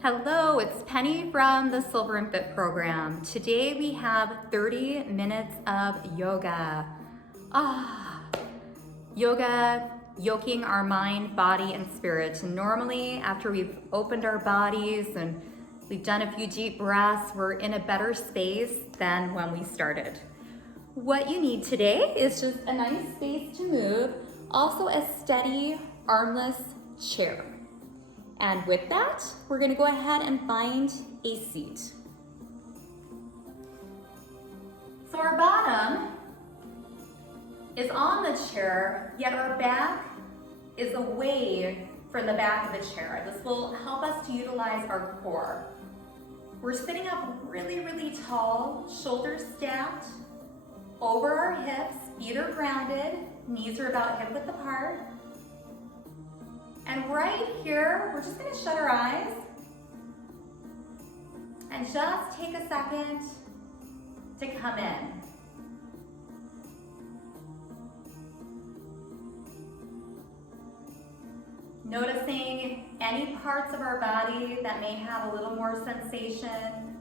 Hello, it's Penny from the Silver&Fit program. Today we have 30 minutes of yoga. Yoga, yoking our mind, body, and spirit. And normally, after we've opened our bodies and we've done a few deep breaths, we're in a better space than when we started. What you need today is just a nice space to move, also a steady, armless chair. And with that, we're gonna go ahead and find a seat. So our bottom is on the chair, yet our back is away from the back of the chair. This will help us to utilize our core. We're sitting up really, really tall, shoulders stacked, over our hips, feet are grounded, knees are about hip width apart. And right here, we're just gonna shut our eyes and just take a second to come in. Noticing any parts of our body that may have a little more sensation.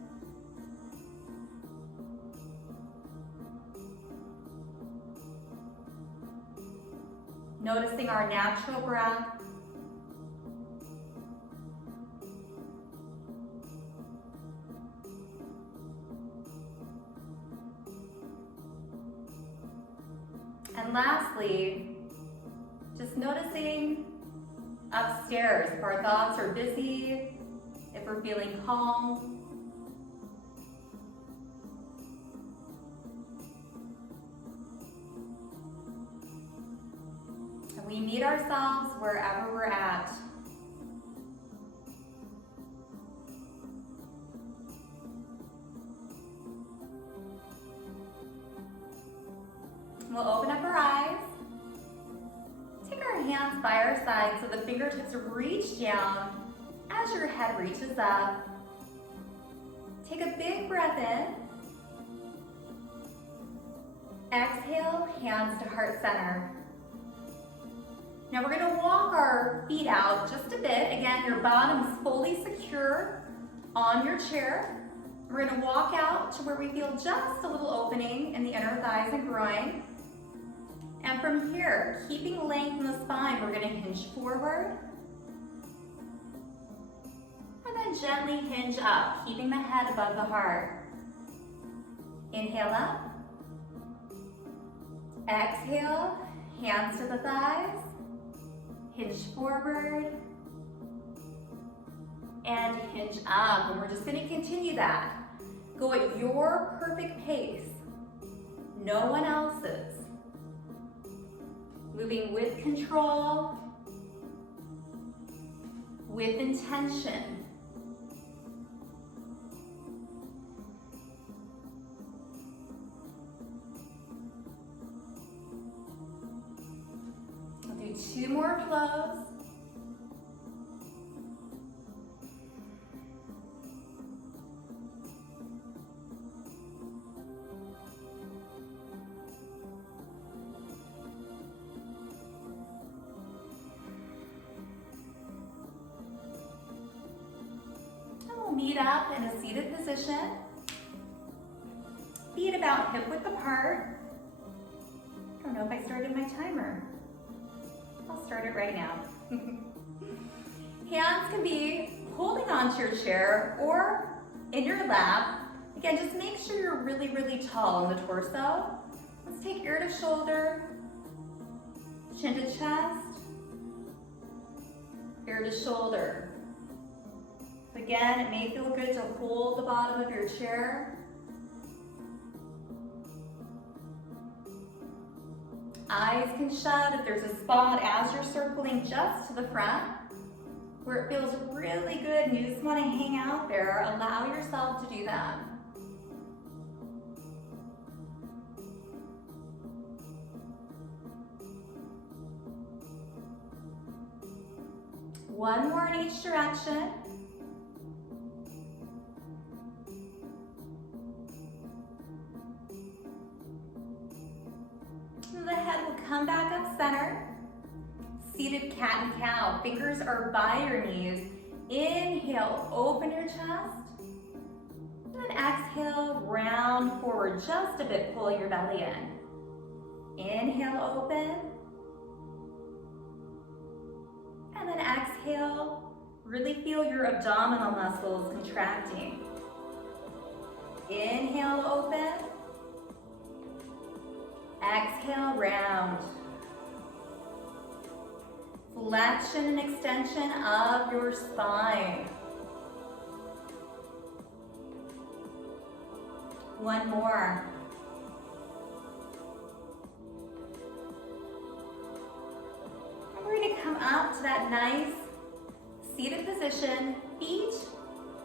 Noticing our natural breath. And lastly, just noticing upstairs if our thoughts are busy, if we're feeling calm. And we meet ourselves wherever we're at. We'll open up our eyes, take our hands by our sides so the fingertips reach down as your head reaches up. Take a big breath in. Exhale, hands to heart center. Now we're gonna walk our feet out just a bit. Again, your bottom is fully secure on your chair. We're gonna walk out to where we feel just a little opening in the inner thighs and groin. And from here, keeping length in the spine, we're gonna hinge forward. And then gently hinge up, keeping the head above the heart. Inhale up. Exhale, hands to the thighs. Hinge forward. And hinge up. And we're just gonna continue that. Go at your perfect pace. No one else's. Moving with control, with intention. I'll do 2 more flows. Meet up in a seated position. Feet about hip width apart. I don't know if I started my timer. I'll start it right now. Hands can be holding onto your chair or in your lap. Again, just make sure you're really, really tall on the torso. Let's take ear to shoulder, chin to chest, ear to shoulder. Again, it may feel good to hold the bottom of your chair. Eyes can shut if there's a spot as you're circling just to the front where it feels really good and you just want to hang out there. Allow yourself to do that. One more in each direction. The head will come back up center. Seated cat and cow. Fingers are by your knees. Inhale, open your chest. And then exhale, round forward just a bit, pull your belly in. Inhale, open. And then exhale, really feel your abdominal muscles contracting. Inhale, open. Exhale, round. Flexion and extension of your spine. One more. And we're going to come up to that nice seated position. Feet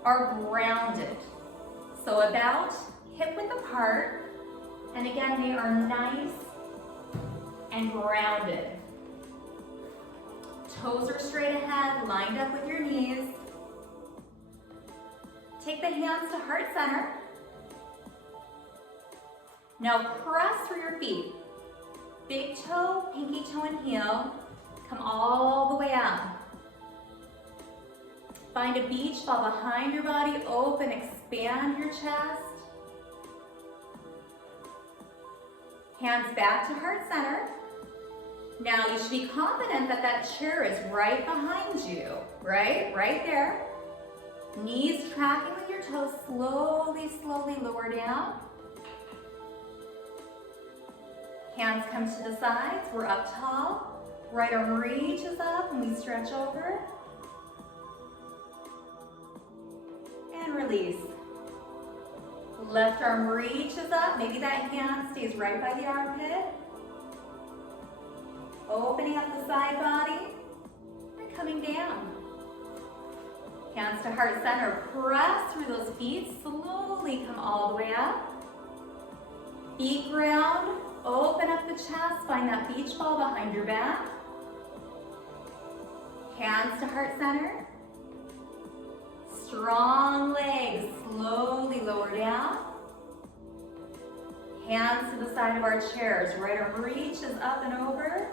are grounded. So about hip width apart. And again, they are nice and grounded. Toes are straight ahead, lined up with your knees. Take the hands to heart center. Now press through your feet. Big toe, pinky toe, and heel. Come all the way up. Find a beach ball behind your body. Open, expand your chest. Hands back to heart center. Now you should be confident that that chair is right behind you, right? Right there. Knees tracking with your toes. Slowly, slowly lower down. Hands come to the sides. We're up tall. Right arm reaches up and we stretch over. And release. Left arm reaches up. Maybe that hand stays right by the armpit. Opening up the side body and coming down. Hands to heart center. Press through those feet. Slowly come all the way up. Feet ground. Open up the chest. Find that beach ball behind your back. Hands to heart center. Strong legs. Slowly lower down. Hands to the side of our chairs. Right arm reaches up and over.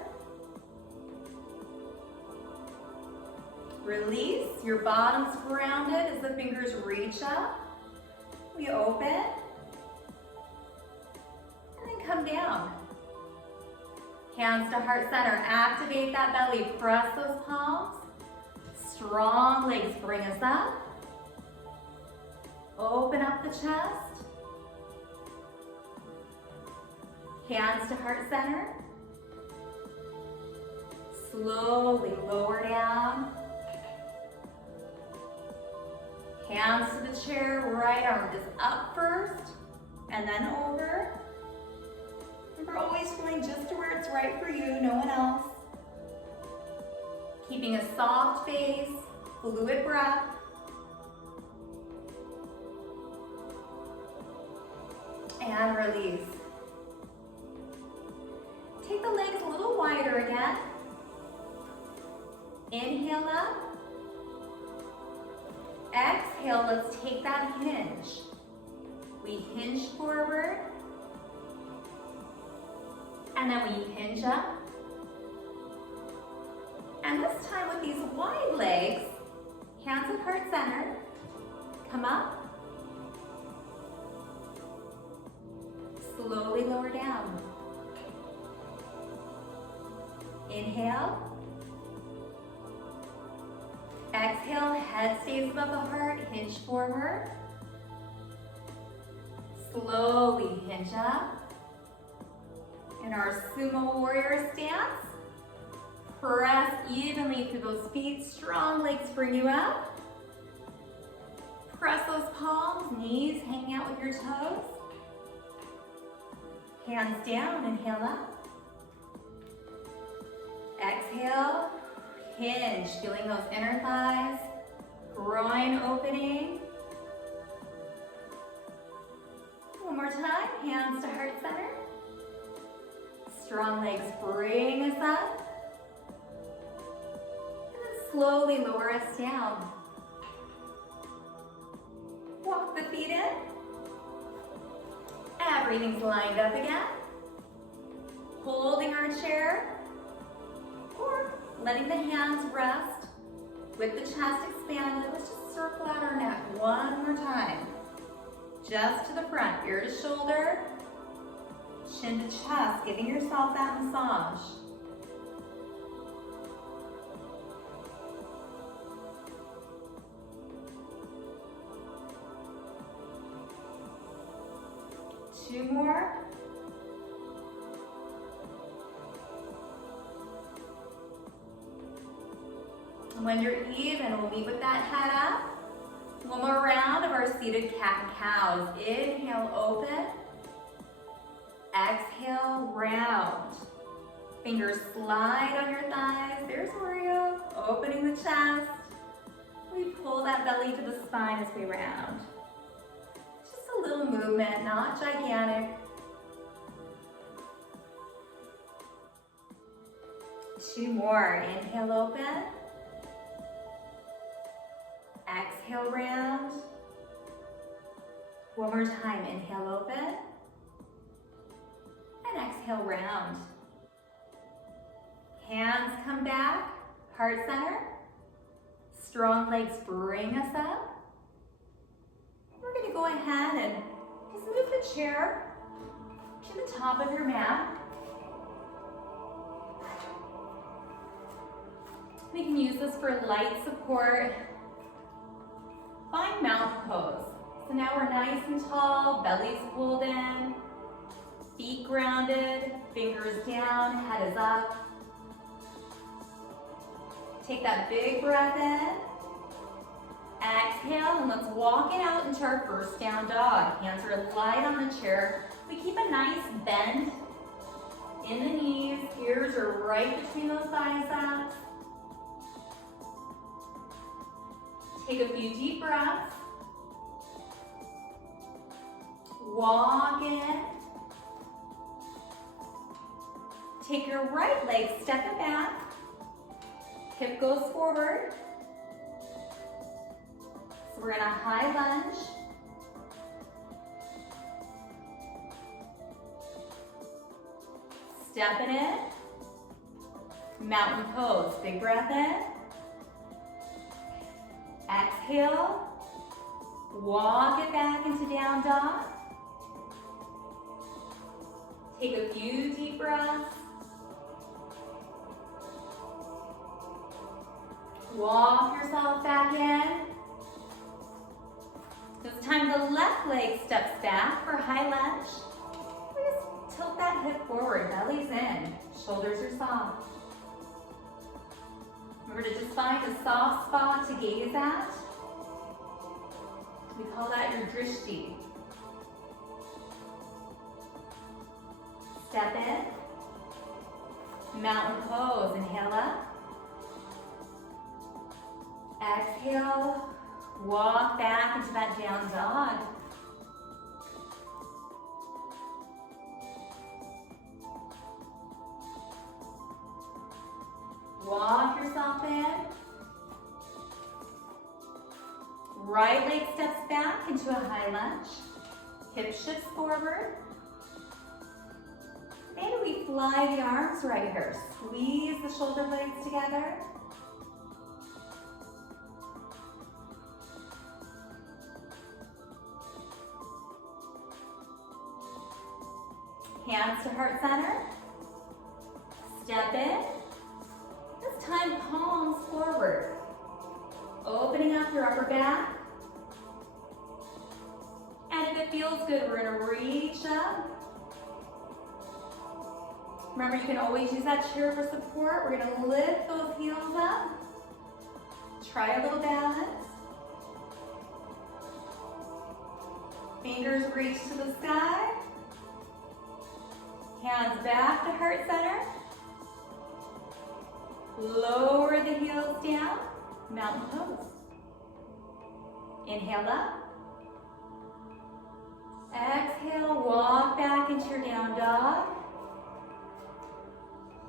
Release. Your bottom's grounded as the fingers reach up. We open. And then come down. Hands to heart center. Activate that belly. Press those palms. Strong legs bring us up. Open up the chest. Hands to heart center. Slowly lower down. Hands to the chair, right arm is up first, and then over. Remember, always feeling just to where it's right for you, no one else. Keeping a soft face, fluid breath. And release. Take the legs a little wider again. Inhale up. Exhale, let's take that hinge. We hinge forward. And then we hinge up. And this time with these wide legs, hands at heart center, come up. Slowly lower down. Inhale. Exhale, head stays above the heart, hinge forward. Slowly hinge up. In our sumo warrior stance, press evenly through those feet, strong legs bring you up. Press those palms, knees hanging out with your toes. Hands down, inhale up. Exhale, hinge, feeling those inner thighs, groin opening. One more time, hands to heart center. Strong legs bring us up. And then slowly lower us down. Walk the feet in. Everything's lined up again. Holding our chair or letting the hands rest With the chest expanded, let's just circle out our neck one more time. Just to the front, ear to shoulder, chin to chest, giving yourself that massage. Two more. And when you're even, we'll meet with that head up. One more round of our seated cat and cows. Inhale, open. Exhale, round. Fingers slide on your thighs. There's Oreo. Opening the chest. We pull that belly to the spine as we round. Just a little movement, not gigantic. Two more. Inhale, open. Exhale, round. One more time. Inhale, open. And exhale, round. Hands come back, heart center. Strong legs bring us up. We're going to go ahead and just move the chair to the top of your mat. We can use this for light support. Find mountain pose. So now we're nice and tall, belly's pulled in, feet grounded, fingers down, head is up. Take that big breath in. Exhale, and let's walk it out into our first down dog. Hands are light on the chair. We keep a nice bend in the knees. Ears are right between those biceps. Take a few deep breaths. Walk in. Take your right leg, step it back. Hip goes forward. So we're in a high lunge. Step it in. Mountain pose. Big breath in. Exhale. Walk it back into down dog. Take a few deep breaths. Walk yourself back in. This time the left leg steps back for high lunge. We just tilt that hip forward, belly's in, shoulders are soft. Remember to just find a soft spot to gaze at. We call that your drishti. Step in. Mountain pose. Inhale up. Exhale. Walk back into that down dog. Walk yourself in. Right leg steps back into a high lunge. Hip shifts forward. Maybe we fly the arms right here. Squeeze the shoulder blades together. Hands to heart center. Step in. This time, palms forward. Opening up your upper back. And if it feels good, we're gonna reach up. Remember, you can always use that chair for support. We're gonna lift those heels up. Try a little balance. Fingers reach to the sky. Hands back to heart center. Lower the heels down. Mountain pose. Inhale up. Exhale, walk back into your down dog.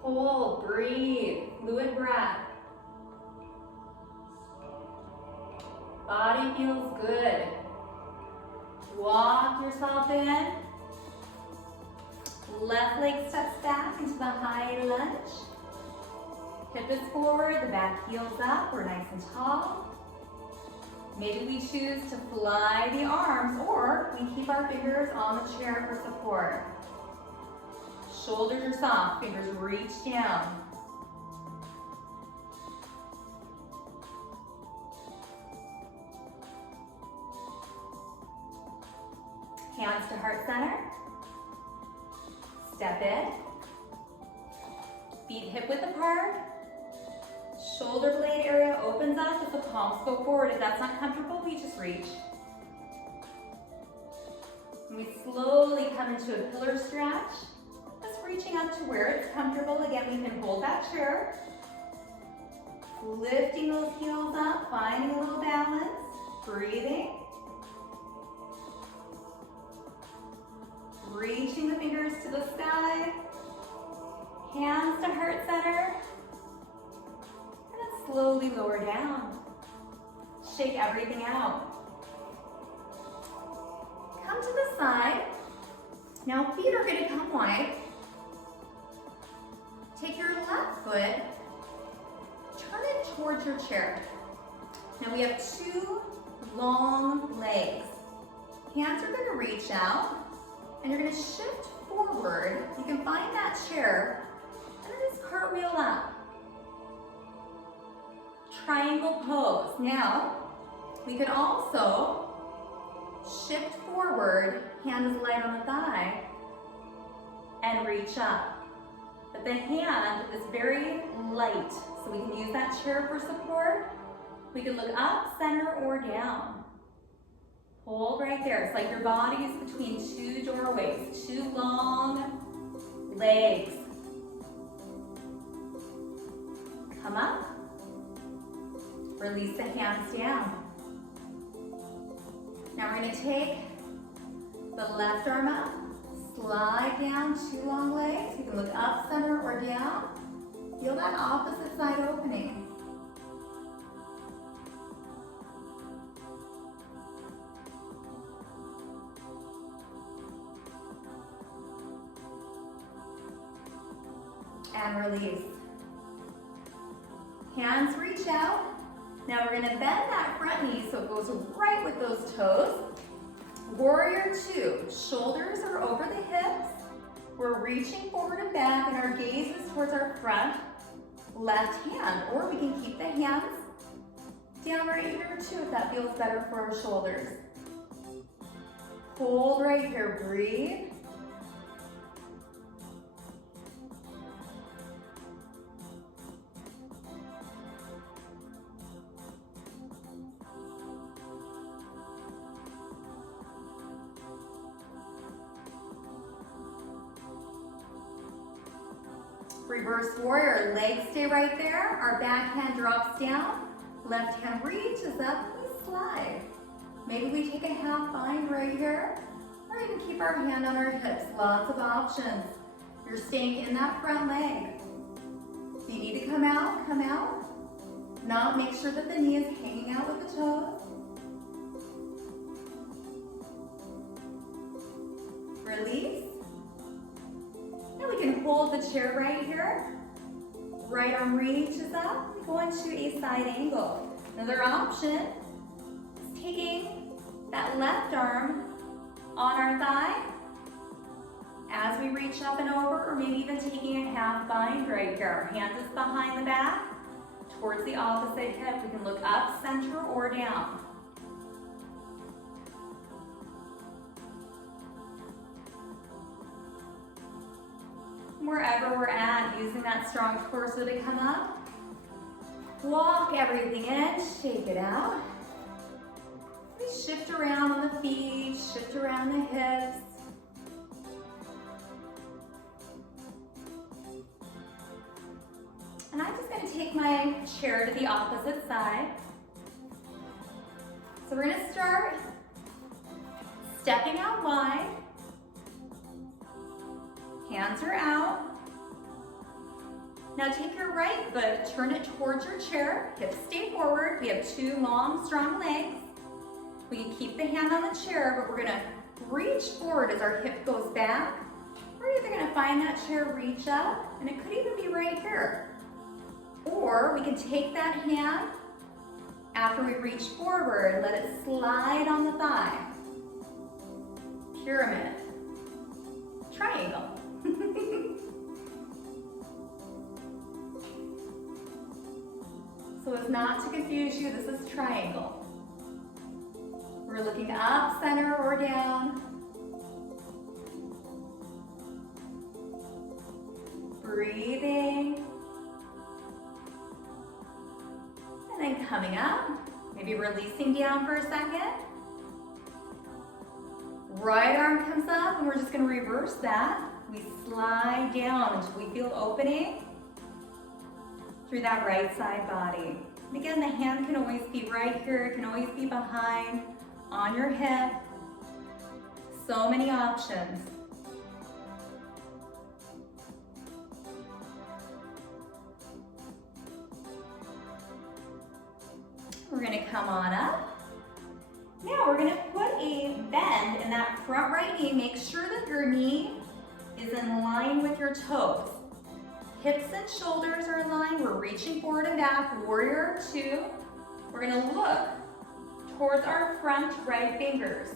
Hold, breathe, fluid breath. Body feels good. Walk yourself in. Left leg steps back into the high lunge. Hip is forward, the back heel's up, we're nice and tall. Maybe we choose to fly the arms, or we keep our fingers on the chair for support. Shoulders are soft, fingers reach down. Hands to heart center. Step in. Feet hip width apart. Shoulder blade area opens up as the palms go forward. If that's not comfortable, we just reach. And we slowly come into a pillar stretch. Just reaching up to where it's comfortable. Again, we can hold that chair. Lifting those heels up, finding a little balance. Breathing. Reaching the fingers to the sky. Hands to heart center. And then slowly lower down. Shake everything out. Come to the side. Now feet are going to come wide. Take your left foot, turn it towards your chair. Now we have two long legs. Hands are going to reach out, and you're going to shift forward. You can find that chair, and then just cartwheel up. Triangle pose. Now, we can also shift forward, hand is light on the thigh, and reach up. But the hand is very light, so we can use that chair for support. We can look up, center, or down. Hold right there. It's like your body is between two doorways, two long legs. Come up. Release the hands down. Now we're going to take the left arm up, slide down two long legs. You can look up, center, or down. Feel that opposite side opening. And release. Hands reach out. Now we're going to bend that front knee so it goes right with those toes. Warrior two. Shoulders are over the hips. We're reaching forward and back, and our gaze is towards our front left hand. Or we can keep the hands down right here too if that feels better for our shoulders. Hold right here. Breathe. Reverse warrior, legs stay right there. Our back hand drops down. Left hand reaches up, we slide. Maybe we take a half bind right here, or even keep our hand on our hips. Lots of options. You're staying in that front leg. If you need to come out, come out. Now make sure that the knee is hanging out with the toes. Release. Now we can hold the chair right here. Right arm reaches up, we go into a side angle. Another option is taking that left arm on our thigh as we reach up and over, or maybe even taking a half bind right here. Our hand is behind the back, towards the opposite hip. We can look up, center, or down. Wherever we're at, using that strong torso to come up. Walk everything in, shake it out. We shift around on the feet, shift around the hips. And I'm just going to take my chair to the opposite side. So we're going to start stepping out wide. Hands are out. Now take your right foot, turn it towards your chair, hips stay forward. We have two long, strong legs. We can keep the hand on the chair, but we're gonna reach forward as our hip goes back. We're either gonna find that chair, reach up, and it could even be right here. Or we can take that hand after we reach forward, let it slide on the thigh. Pyramid. Triangle. So as not to confuse you, this is triangle. We're looking up, center, or down. Breathing. And then coming up, maybe releasing down for a second. Right arm comes up and we're just gonna reverse that. We slide down until we feel opening through that right side body. And again, the hand can always be right here, it can always be behind, on your hip. So many options. We're gonna come on up. Now we're gonna put a bend in that front right knee. Make sure that your knee is in line with your toes. Hips and shoulders are in line. We're reaching forward and back, warrior two. We're gonna look towards our front right fingers.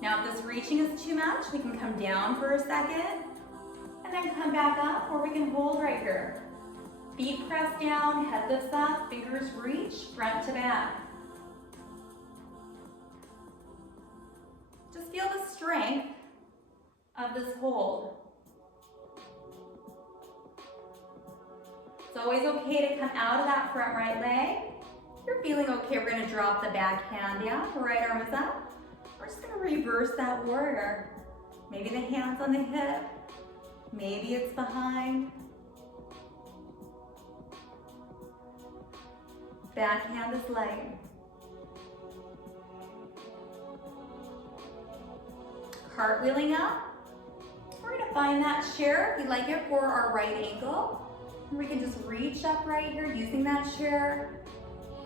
Now if this reaching is too much, we can come down for a second and then come back up, or we can hold right here. Feet press down, head lifts up, fingers reach, front to back. Just feel the strength of this hold. It's always okay to come out of that front right leg. If you're feeling okay, we're gonna drop the back hand down, the right arm is up. We're just gonna reverse that warrior. Maybe the hand's on the hip, maybe it's behind. Back hand is light. Cartwheeling up. We're gonna find that chair, if you like it, for our right ankle. And we can just reach up right here using that chair.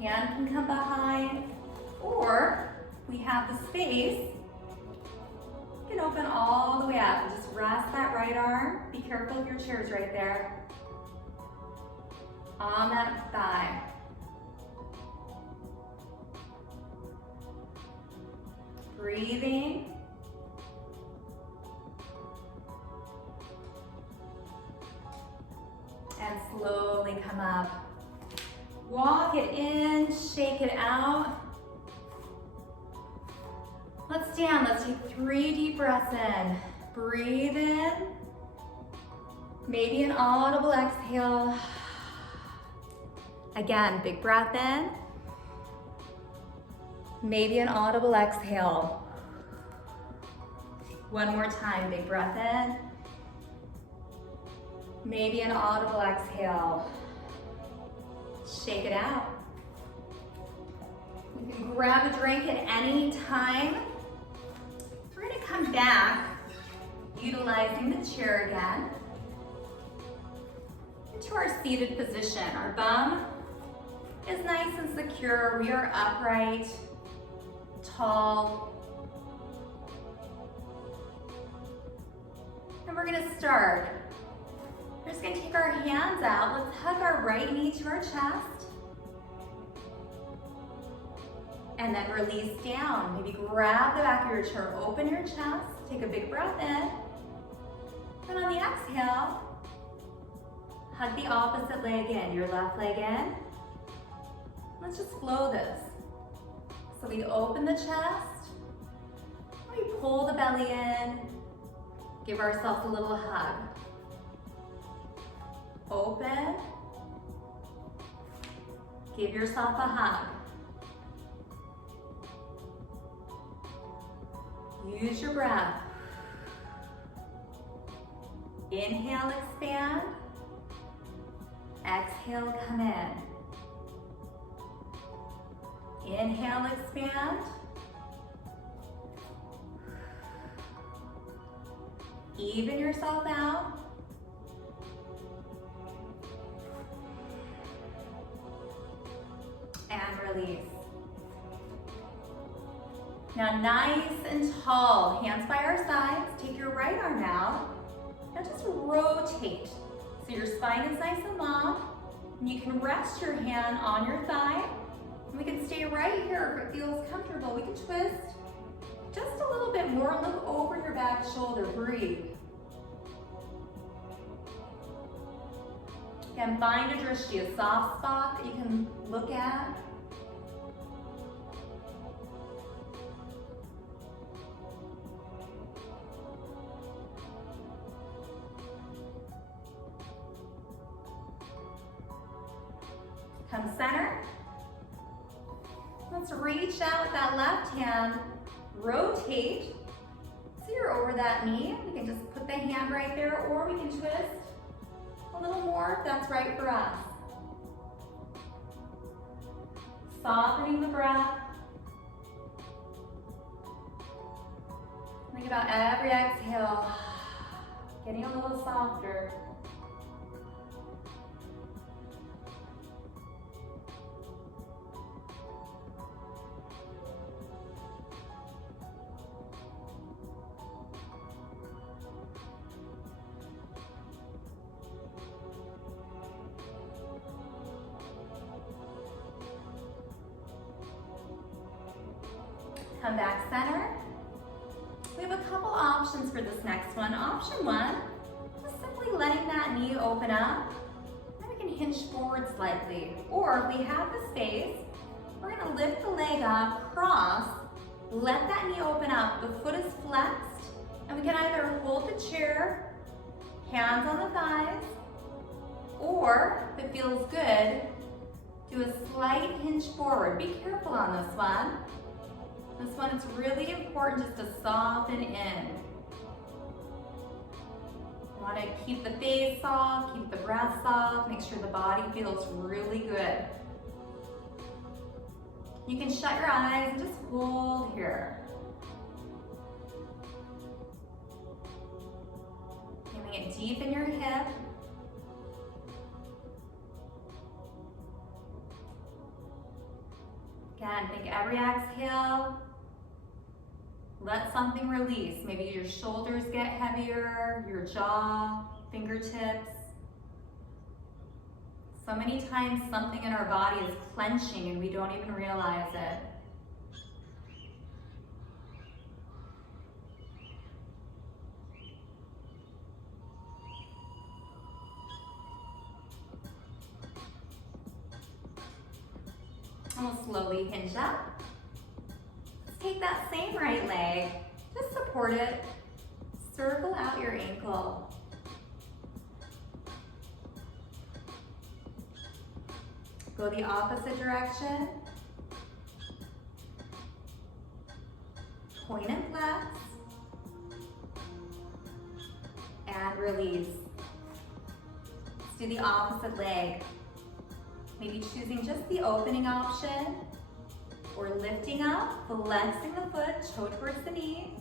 Hand can come behind. Or we have the space. You can open all the way up and just rest that right arm. Be careful if your chair's right there. On that thigh. Breathing. And slowly come up. Walk it in, shake it out. Let's stand, let's take 3 deep breaths in. Breathe in. Maybe an audible exhale. Again, big breath in. Maybe an audible exhale. One more time, big breath in. Maybe an audible exhale. Shake it out. You can grab a drink at any time. We're gonna come back, utilizing the chair again, into our seated position. Our bum is nice and secure. We are upright, tall. And we're gonna start. We're just gonna take our hands out. Let's hug our right knee to our chest. And then release down. Maybe grab the back of your chair, open your chest, take a big breath in. And on the exhale, hug the opposite leg in, your left leg in. Let's just flow this. So we open the chest, we pull the belly in, give ourselves a little hug. Open, give yourself a hug. Use your breath. Inhale, expand. Exhale, come in. Inhale, expand. Even yourself out. And release. Now nice and tall, hands by our sides. Take your right arm out. Now just rotate. So your spine is nice and long. And you can rest your hand on your thigh. And we can stay right here if it feels comfortable. We can twist just a little bit more. Look over your back shoulder. Breathe. Again, find a drishti, a soft spot that you can look at. Come center. Let's reach out with that left hand, rotate. So you're over that knee. You can just put the hand right there, or we can twist a little more if that's right for us. Softening the breath. Think about every exhale, getting a little softer. Come back center. We have a couple options for this next one. Option one is simply letting that knee open up. Then we can hinge forward slightly. Or if we have the space, we're gonna lift the leg up, cross, let that knee open up. The foot is flexed, and we can either hold the chair, hands on the thighs, or if it feels good, do a slight hinge forward. Be careful on this one. This one, it's really important just to soften in. You want to keep the face soft, keep the breath soft, make sure the body feels really good. You can shut your eyes and just hold here. Feeling it deep in your hip. Again, think every exhale, let something release. Maybe your shoulders get heavier, your jaw, fingertips. So many times something in our body is clenching and we don't even realize it. And we'll slowly hinge up. Take that same right leg, just support it, circle out your ankle. Go the opposite direction. Point and flex. And release. Let's do the opposite leg. Maybe choosing just the opening option, or lifting up, flexing the foot, toe towards the knee,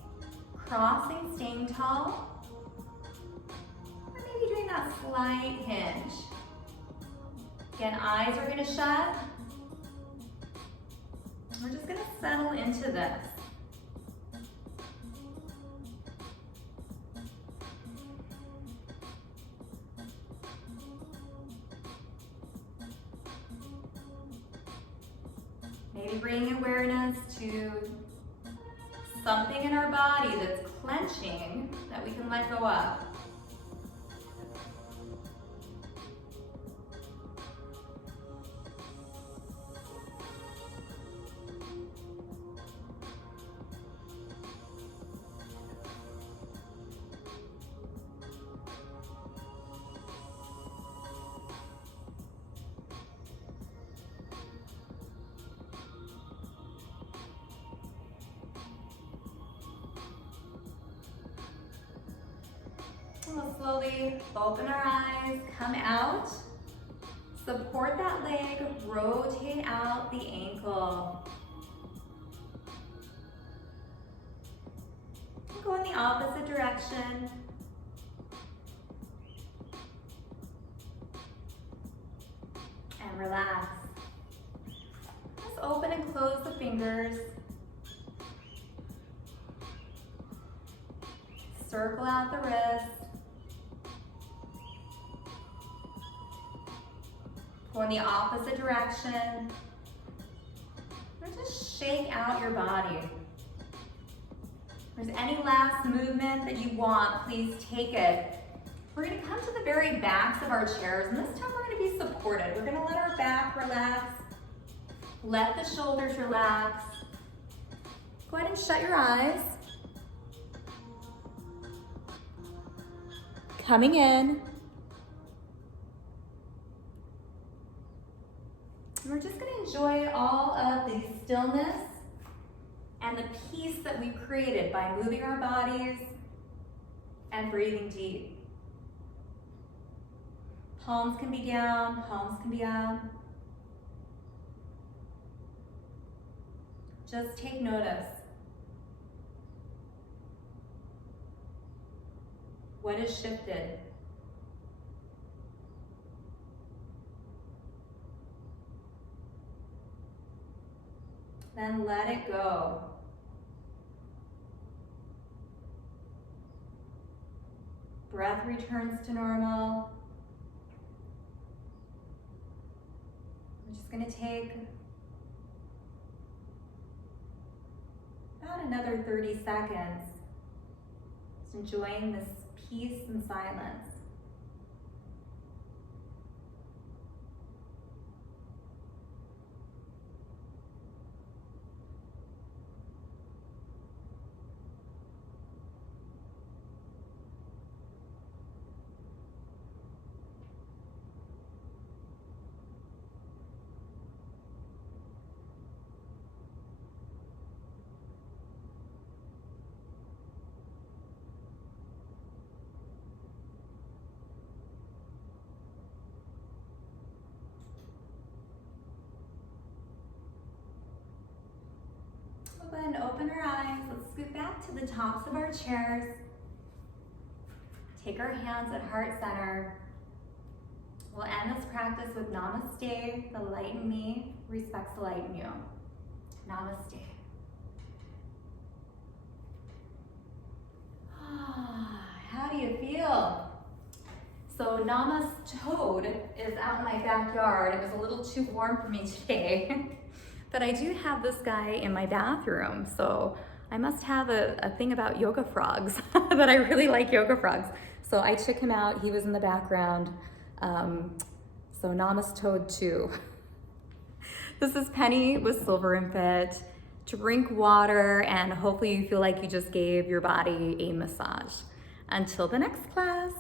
crossing, staying tall, or maybe doing that slight hinge. Again, eyes are gonna shut. We're just gonna settle into this. Maybe bringing awareness to something in our body that's clenching that we can let go of. We'll slowly open our eyes, come out, support that leg, rotate out the ankle. Go in the opposite direction. And relax. Just open and close the fingers. Circle out the wrist. Go in the opposite direction. And just shake out your body. If there's any last movement that you want, please take it. We're gonna come to the very backs of our chairs, and this time we're gonna be supported. We're gonna let our back relax. Let the shoulders relax. Go ahead and shut your eyes. Coming in. And we're just gonna enjoy all of the stillness and the peace that we've created by moving our bodies and breathing deep. Palms can be down, palms can be up. Just take notice. What has shifted? Then let it go. Breath returns to normal. I'm just going to take about another 30 seconds, just enjoying this peace and silence. Go ahead and open our eyes. Let's scoot back to the tops of our chairs. Take our hands at heart center. We'll end this practice with namaste. The light in me respects the light in you. Namaste. How do you feel? So namaste is out in my backyard. It was a little too warm for me today. But I do have this guy in my bathroom, so I must have a thing about yoga frogs, that I really like yoga frogs. So I took him out, he was in the background. So namaste too. This is Penny with Silver&Fit. Drink water, and hopefully you feel like you just gave your body a massage. Until the next class.